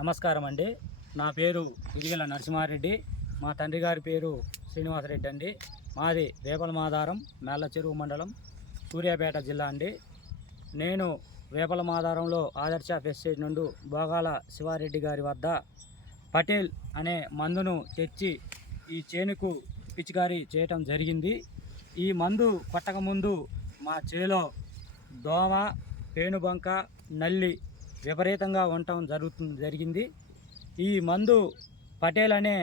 నమస్కారం అండి నా పేరు ఇరిగల నరసింహారెడ్డి. మా తండ్రి గారి పేరు శ్రీనివాసరెడ్డి అండి. మాది వేపల మాదారం మేళ్ళ చెరువు మండలం సూర్యాపేట జిల్లా అండి. నేను వేపలమాధారంలో ఆదర్శ ఫెస్టేజ్ నుండి భోగాల శివారెడ్డి గారి వద్ద పటేల్ అనే మందును తెచ్చి ఈ చేనుకు పిచికారీ చేయటం జరిగింది. ఈ మందు కొట్టకముందు మా చేలో దోమ పేనుబంక నల్లి విపరీతంగా ఉండటం జరుగుతుంది జరిగింది. ఈ మందు పటేల్ అనే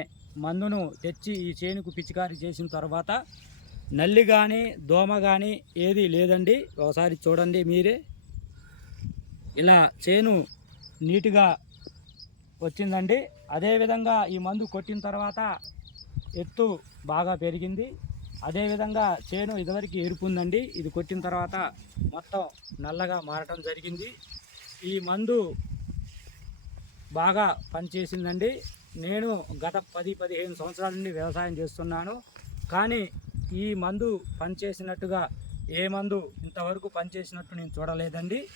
మందును తెచ్చి ఈ చేనుకు పిచికారీ చేసిన తర్వాత నల్లి కానీ దోమ కానీ ఏది లేదండి. ఒకసారి చూడండి మీరే. ఇలా చేను నీట్గా వచ్చిందండి. అదేవిధంగా ఈ మందు కొట్టిన తర్వాత ఎత్తు బాగా పెరిగింది. అదేవిధంగా చేను ఇదివరకు ఎరుపుందండి. ఇది కొట్టిన తర్వాత మొత్తం నల్లగా మారటం జరిగింది. ఈ మందు బాగా పనిచేసిందండి. నేను గత పది పదిహేను సంవత్సరాల నుండి వ్యవసాయం చేస్తున్నాను. కానీ ఈ మందు పనిచేసినట్టుగా ఏ మందు ఇంతవరకు పనిచేసినట్టు నేను చూడలేదండి.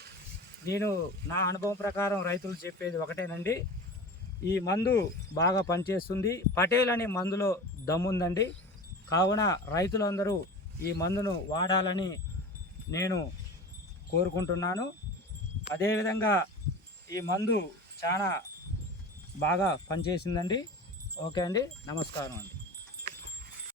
నేను నా అనుభవం ప్రకారం రైతులు చెప్పేది ఒకటేనండి. ఈ మందు బాగా పనిచేస్తుంది. పటేల్ అనే మందులో దమ్ముందండి. కావున రైతులందరూ ఈ మందును వాడాలని నేను కోరుకుంటున్నాను. అదేవిధంగా ఈ మందు చాలా బాగా పనిచేసిందండి. ఓకే అండి. నమస్కారం అండి.